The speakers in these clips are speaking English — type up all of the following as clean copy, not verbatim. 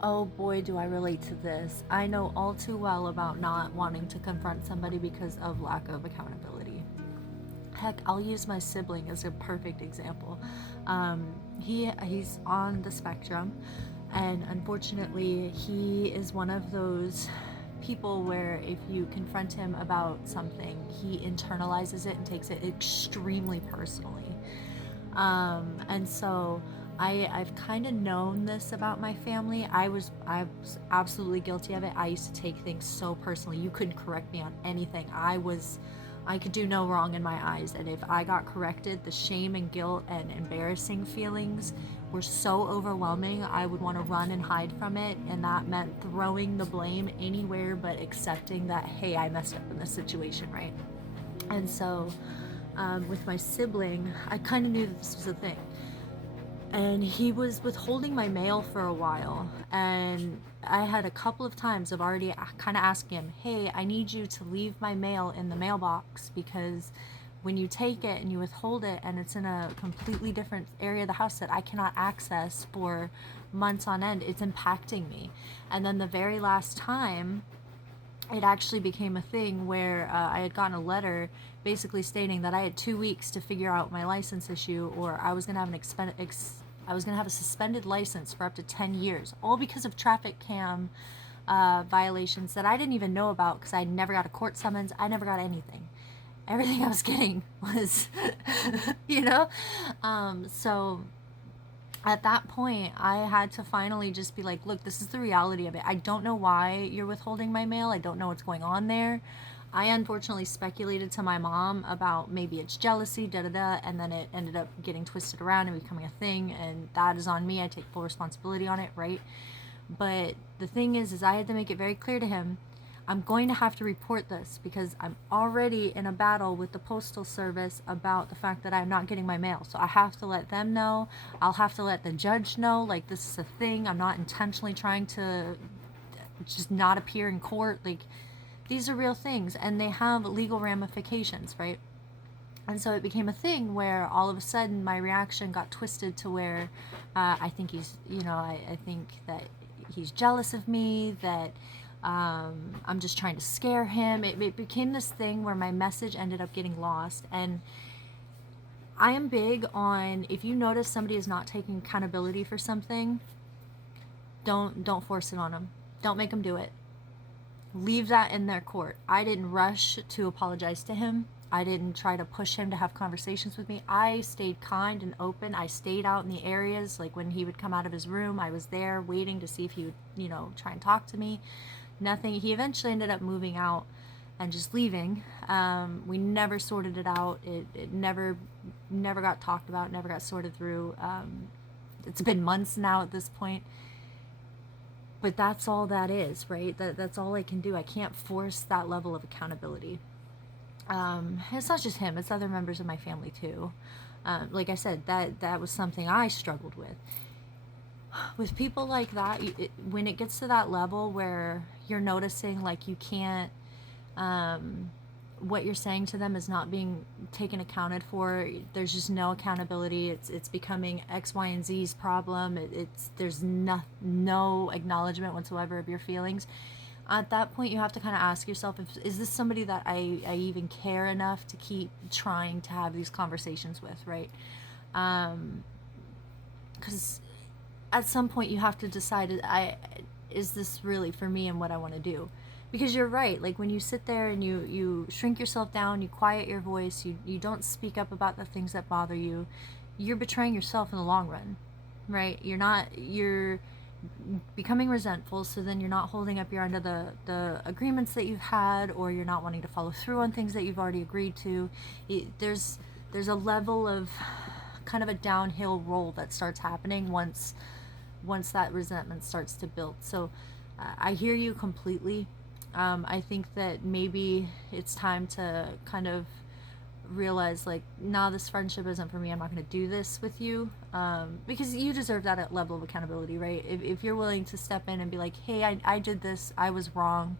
Oh boy, do I relate to this. I know all too well about not wanting to confront somebody because of lack of accountability. Heck, I'll use my sibling as a perfect example. He's on the spectrum, and unfortunately, he is one of those people where if you confront him about something, he internalizes it and takes it extremely personally. And so I've kind of known this about my family. I was absolutely guilty of it. I used to take things so personally. You couldn't correct me on anything. I could do no wrong in my eyes, and if I got corrected, the shame and guilt and embarrassing feelings were so overwhelming. I would want to run and hide from it, and that meant throwing the blame anywhere but accepting that, hey, I messed up in this situation, right? And so with my sibling, I kind of knew that this was a thing. And he was withholding my mail for a while. And I had a couple of times of already kind of asking him, hey, I need you to leave my mail in the mailbox because when you take it and you withhold it and it's in a completely different area of the house that I cannot access for months on end, it's impacting me. And then the very last time, it actually became a thing where I had gotten a letter basically stating that I had 2 weeks to figure out my license issue, or I was gonna have I was gonna have a suspended license for up to 10 years, all because of traffic cam violations that I didn't even know about because I never got a court summons. I never got anything. Everything I was getting was, you know, so at that point, I had to finally just be like, look, this is the reality of it. I don't know why you're withholding my mail. I don't know what's going on there. I unfortunately speculated to my mom about maybe it's jealousy, da da da, and then it ended up getting twisted around and becoming a thing, and that is on me. I take full responsibility on it, right? But the thing is I had to make it very clear to him, I'm going to have to report this because I'm already in a battle with the postal service about the fact that I'm not getting my mail. So I have to let them know. I'll have to let the judge know, like, this is a thing. I'm not intentionally trying to just not appear in court. Like, these are real things and they have legal ramifications, right? And so it became a thing where all of a sudden my reaction got twisted to where I think he's, I think that he's jealous of me, that I'm just trying to scare him. It became this thing where my message ended up getting lost. And I am big on, if you notice somebody is not taking accountability for something, don't force it on them. Don't make them do it. Leave that in their court. I didn't rush to apologize to him. I didn't try to push him to have conversations with me. I stayed kind and open. I stayed out in the areas. Like when he would come out of his room, I was there waiting to see if he would, try and talk to me. Nothing. He eventually ended up moving out and just leaving. We never sorted it out. It never got talked about, never got sorted through. It's been months now at this point. But that's all that is, right? That's all I can do. I can't force that level of accountability. It's not just him; it's other members of my family too. Like I said, that was something I struggled with. With people like that, when it gets to that level where you're noticing like you can't, what you're saying to them is not being taken accounted for. There's just no accountability. It's becoming X, Y, and Z's problem. There's no acknowledgement whatsoever of your feelings. At that point, you have to kind of ask yourself, is this somebody that I even care enough to keep trying to have these conversations with, right? Because at some point you have to decide, is this really for me and what I want to do? Because you're right, like when you sit there and you shrink yourself down, you quiet your voice, you don't speak up about the things that bother you, you're betraying yourself in the long run, right? You're becoming resentful, so then you're not holding up your end of the agreements that you've had, or you're not wanting to follow through on things that you've already agreed to. There's a level of kind of a downhill roll that starts happening once that resentment starts to build. So I hear you completely. I think that maybe it's time to kind of realize, like, nah, this friendship isn't for me. I'm not going to do this with you, because you deserve that level of accountability, right? If you're willing to step in and be like, hey, I did this, I was wrong,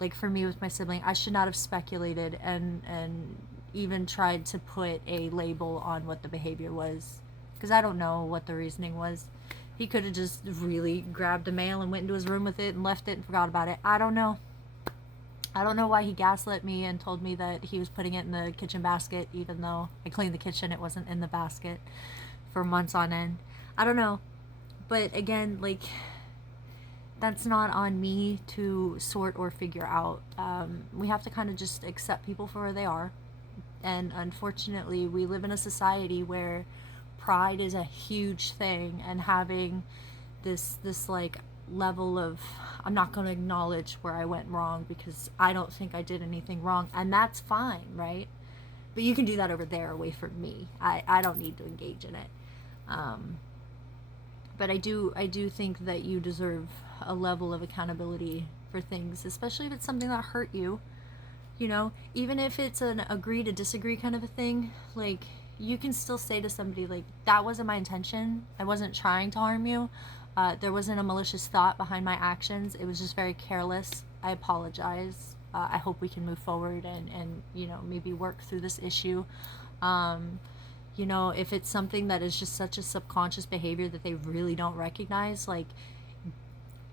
like for me with my sibling, I should not have speculated and even tried to put a label on what the behavior was, because I don't know what the reasoning was. He could have just really grabbed the mail and went into his room with it and left it and forgot about it. I don't know. I don't know why he gaslit me and told me that he was putting it in the kitchen basket, even though I cleaned the kitchen, it wasn't in the basket for months on end. I don't know. But again, like, that's not on me to sort or figure out. We have to kind of just accept people for where they are. And unfortunately, we live in a society where pride is a huge thing, and having this like level of, I'm not going to acknowledge where I went wrong because I don't think I did anything wrong, and that's fine, right? But you can do that over there away from me. I don't need to engage in it. But I do think that you deserve a level of accountability for things, especially if it's something that hurt you. You know, even if it's an agree to disagree kind of a thing, like, you can still say to somebody, like, that wasn't my intention. I wasn't trying to harm you. There wasn't a malicious thought behind my actions. It was just very careless. I apologize. I hope we can move forward and you know, maybe work through this issue. You know, if it's something that is just such a subconscious behavior that they really don't recognize, like,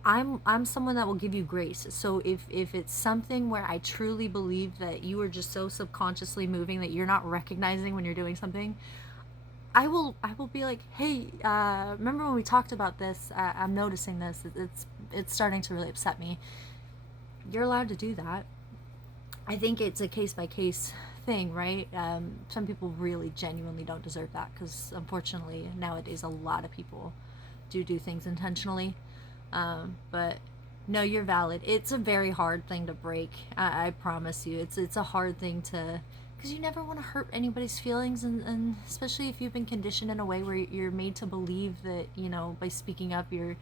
I'm someone that will give you grace. So if it's something where I truly believe that you are just so subconsciously moving that you're not recognizing when you're doing something, I will be like, hey, remember when we talked about this? I'm noticing this. It's starting to really upset me. You're allowed to do that. I think it's a case by case thing, right? Some people really genuinely don't deserve that because unfortunately nowadays a lot of people do things intentionally. But no, you're valid. It's a very hard thing to break. I promise you. It's a hard thing to, because you never want to hurt anybody's feelings, and especially if you've been conditioned in a way where you're made to believe that, you know, by speaking up you're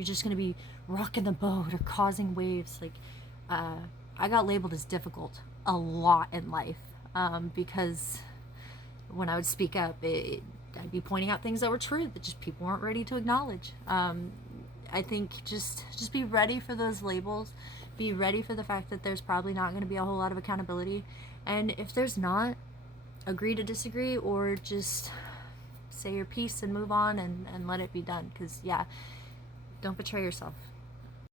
just going to be rocking the boat or causing waves. Like, I got labeled as difficult a lot in life, because when I would speak up, I'd be pointing out things that were true that just people weren't ready to acknowledge. I think just be ready for those labels. Be ready for the fact that there's probably not going to be a whole lot of accountability. And if there's not, agree to disagree, or just say your piece and move on and let it be done. Because, yeah, don't betray yourself.